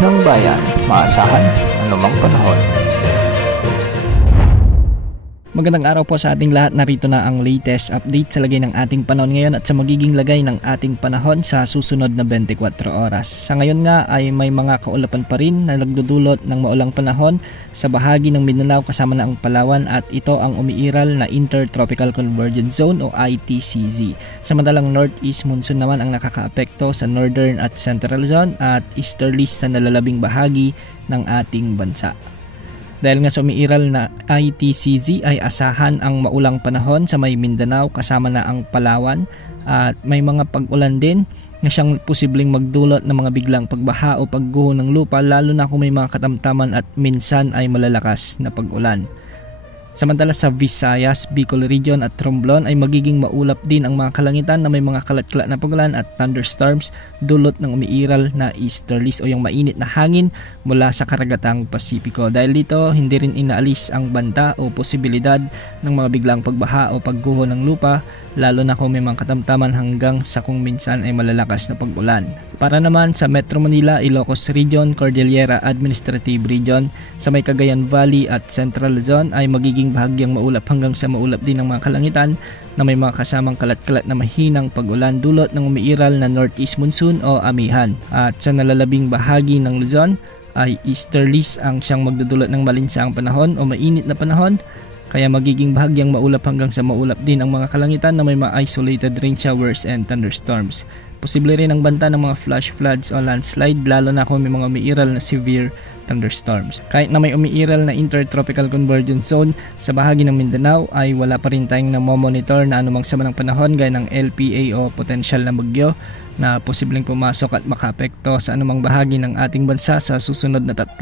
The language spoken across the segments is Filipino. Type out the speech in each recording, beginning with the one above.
ng bayan, maasahan anumang panahon. Magandang araw po sa ating lahat. Narito na ang latest update sa lagay ng ating panahon ngayon at sa magiging lagay ng ating panahon sa susunod na 24 oras. Sa ngayon nga ay may mga kaulapan pa rin na nagdudulot ng maulang panahon sa bahagi ng Mindanao kasama na ang Palawan at ito ang umiiral na Intertropical Convergence Zone o ITCZ. Samantalang Northeast Monsoon naman ang nakakaapekto sa Northern at Central Zone at Easterlies sa nalalabing bahagi ng ating bansa. Dahil nga sa umiiral na ITCZ ay asahan ang maulang panahon sa may Mindanao kasama na ang Palawan at may mga pag-ulan din na siyang posibleng magdulot ng mga biglang pagbaha o pagguho ng lupa lalo na kung may mga katamtaman at minsan ay malalakas na pag-ulan. Samantala sa Visayas, Bicol Region at Romblon ay magiging maulap din ang mga kalangitan na may mga kalat-kalat na pagulan at thunderstorms dulot ng umiiral na easterlies o yung mainit na hangin mula sa karagatang Pasipiko. Dahil dito, hindi rin inaalis ang banta o posibilidad ng mga biglang pagbaha o pagguho ng lupa lalo na kung may mga katamtaman hanggang sa kung minsan ay malalakas na pag-ulan. Para naman sa Metro Manila, Ilocos Region, Cordillera Administrative Region, sa may Cagayan Valley at Central Zone ay magiging bahagyang maulap hanggang sa maulap din ng mga kalangitan na may mga kasamang kalat-kalat na mahinang pag-ulan dulot ng umiiral na Northeast Monsoon o amihan. At sa nalalabing bahagi ng Luzon ay easterlies ang siyang magdudulot ng malinsaang panahon o mainit na panahon. Kaya magiging bahagyang maulap hanggang sa maulap din ang mga kalangitan na may mga isolated rain showers and thunderstorms. Posible rin ang banta ng mga flash floods o landslide lalo na kung may mga umiiral na severe thunderstorms. Kahit na may umiiral na Intertropical Convergence Zone sa bahagi ng Mindanao ay wala pa rin tayong namomonitor na anumang sama ng panahon gaya ng LPA o potential na bagyo na posibleng pumasok at makaapekto sa anumang bahagi ng ating bansa sa susunod na 3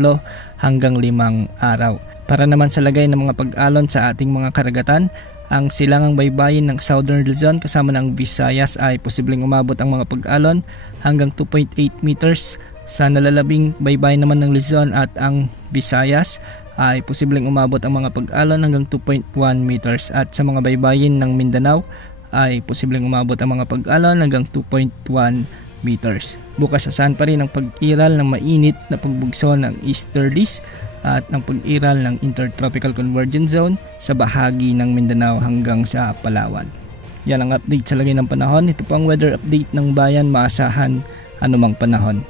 hanggang 5 araw. Para naman sa lagay ng mga pag-alon sa ating mga karagatan, ang silangang baybayin ng Southern Luzon kasama ng Visayas ay posibleng umabot ang mga pag-alon hanggang 2.8 meters. Sa nalalabing baybayin naman ng Luzon at ang Visayas ay posibleng umabot ang mga pag-alon hanggang 2.1 meters. At sa mga baybayin ng Mindanao ay posibleng umabot ang mga pag-alon hanggang 2.1 meters. Bukas asahan pa rin ang pag-iral ng mainit na pagbugso ng easterlies at ng pag-iral ng Intertropical Convergence Zone sa bahagi ng Mindanao hanggang sa Palawan. Yan ang update sa lagay ng panahon. Ito po ang weather update ng bayan, maasahan anumang panahon.